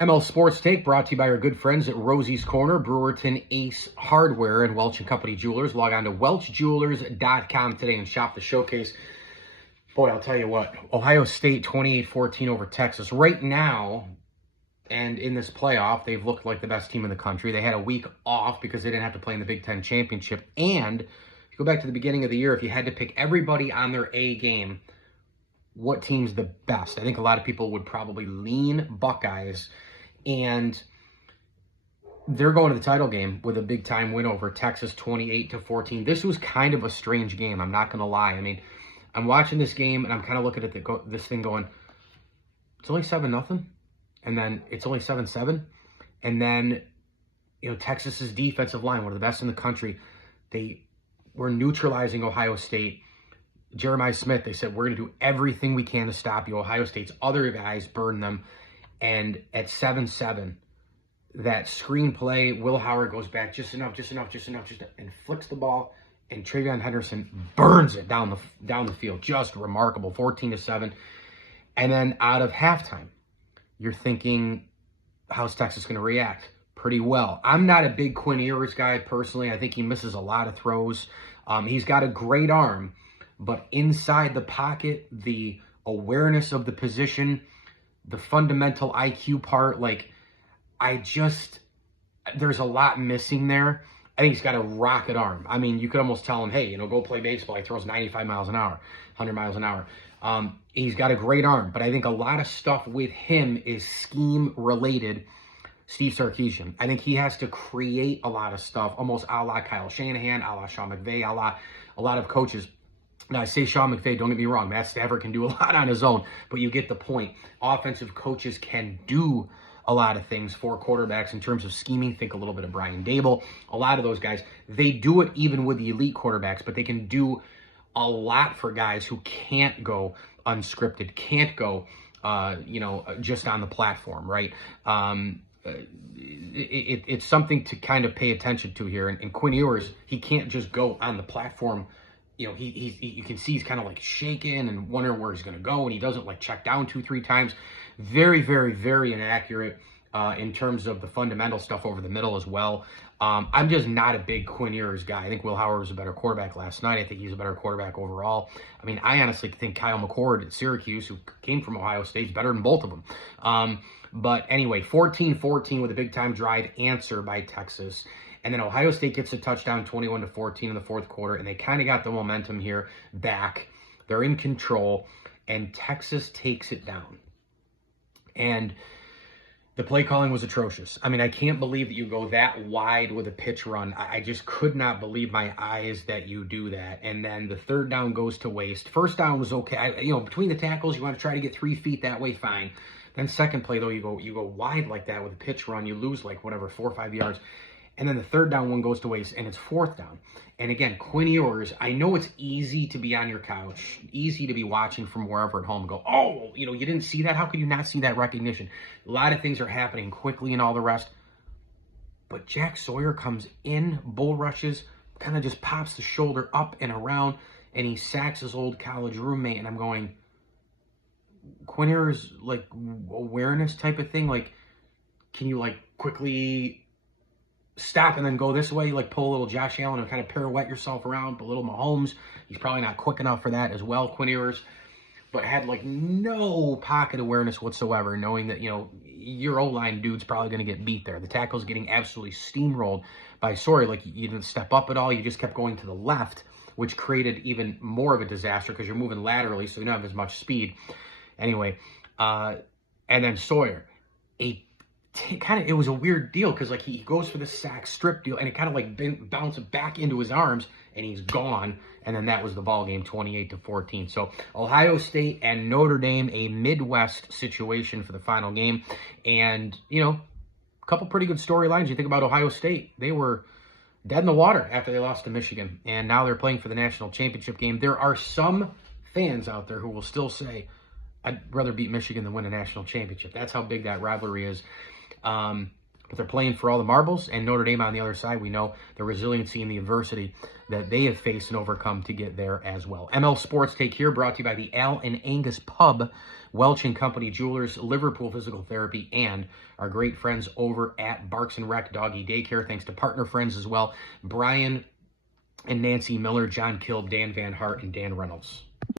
ML Sports Take brought to you by our good friends at Rosie's Corner, Brewerton Ace Hardware, and Welch & Company Jewelers. Log on to welchjewelers.com today and shop the showcase. Boy, I'll tell you what, Ohio State 28-14 over Texas. Right now, and in this playoff, they've looked like the best team in the country. They had a week off because they didn't have to play in the Big Ten Championship. And if you go back to the beginning of the year, if you had to pick everybody on their A game, what team's the best? I think a lot of people would probably lean Buckeyes. And they're going to the title game with a big-time win over Texas, 28-14. This was kind of a strange game, I'm not going to lie. I mean, I'm watching this game, and I'm kind of looking at this thing going, it's only 7-0, and then it's only 7-7. And then, Texas's defensive line, one of the best in the country, they were neutralizing Ohio State. Jeremiah Smith, they said, we're going to do everything we can to stop you. Ohio State's other guys burned them. And at 7-7, that screenplay, Will Howard goes back just enough, and flicks the ball, and TreVeyon Henderson burns it down the field. Just remarkable, 14-7. And then out of halftime, you're thinking, how's Texas going to react? Pretty well. I'm not a big Quinn Ewers guy personally. I think he misses a lot of throws. He's got a great arm, but inside the pocket, the awareness of the position, the fundamental IQ part, there's a lot missing there. I think he's got a rocket arm. I mean, you could almost tell him, hey, go play baseball. He throws 95 miles an hour, 100 miles an hour. He's got a great arm, but I think a lot of stuff with him is scheme-related. Steve Sarkisian, I think he has to create a lot of stuff, almost a la Kyle Shanahan, a la Sean McVay, a lot of coaches. Now, I say Sean McVay, don't get me wrong. Matt Stafford can do a lot on his own, but you get the point. Offensive coaches can do a lot of things for quarterbacks in terms of scheming. Think a little bit of Brian Dable. A lot of those guys, they do it even with the elite quarterbacks, but they can do a lot for guys who can't go unscripted, can't go, just on the platform, right? It's something to kind of pay attention to here. And Quinn Ewers, he can't just go on the platform. You can see he's kind of shaking and wondering where he's going to go, and he doesn't check down 2-3 times. Very, very, very inaccurate in terms of the fundamental stuff over the middle as well. I'm just not a big Quinn Ewers guy. I think Will Howard was a better quarterback last night. I think he's a better quarterback overall. I mean, I honestly think Kyle McCord at Syracuse, who came from Ohio State, is better than both of them. But anyway, 14-14 with a big-time drive answer by Texas. And then Ohio State gets a touchdown, 21-14 in the fourth quarter, and they kind of got the momentum here back. They're in control, and Texas takes it down. And the play calling was atrocious. I mean, I can't believe that you go that wide with a pitch run. I just could not believe my eyes that you do that. And then the third down goes to waste. First down was okay. Between the tackles, you want to try to get 3 feet that way, fine. Then second play, though, you go wide like that with a pitch run. You lose 4 or 5 yards. And then the third down one goes to waste, and it's fourth down. And again, Quinn Ewers, I know it's easy to be on your couch, easy to be watching from wherever at home and go, oh, you didn't see that? How could you not see that recognition? A lot of things are happening quickly and all the rest. But Jack Sawyer comes in, bull rushes, kind of just pops the shoulder up and around, and he sacks his old college roommate. And I'm going, Quinn Ewers, awareness type of thing? Can you, quickly stop and then go this way, pull a little Josh Allen and kind of pirouette yourself around, but little Mahomes, he's probably not quick enough for that as well, Quinn Ewers, but had no pocket awareness whatsoever, knowing that, your O-line dude's probably going to get beat there. The tackle's getting absolutely steamrolled by Sawyer. You didn't step up at all. You just kept going to the left, which created even more of a disaster because you're moving laterally, so you don't have as much speed. Anyway, and then Sawyer, it was a weird deal because he goes for the sack strip deal and it kind of bounces back into his arms and he's gone. And then that was the ball game, 28-14. So Ohio State and Notre Dame, a Midwest situation for the final game. And, a couple pretty good storylines. You think about Ohio State, they were dead in the water after they lost to Michigan. And now they're playing for the national championship game. There are some fans out there who will still say, I'd rather beat Michigan than win a national championship. That's how big that rivalry is. but they're playing for all the marbles, and Notre Dame on the other side, we know the resiliency and the adversity that they have faced and overcome to get there as well. ML Sports Take here, brought to you by the Al and Angus Pub, Welch and Company Jewelers, Liverpool Physical Therapy, and our great friends over at Barks and Rec Doggy Daycare. Thanks to partner friends as well, Brian and Nancy Miller, John Kill, Dan Van Hart, and Dan Reynolds.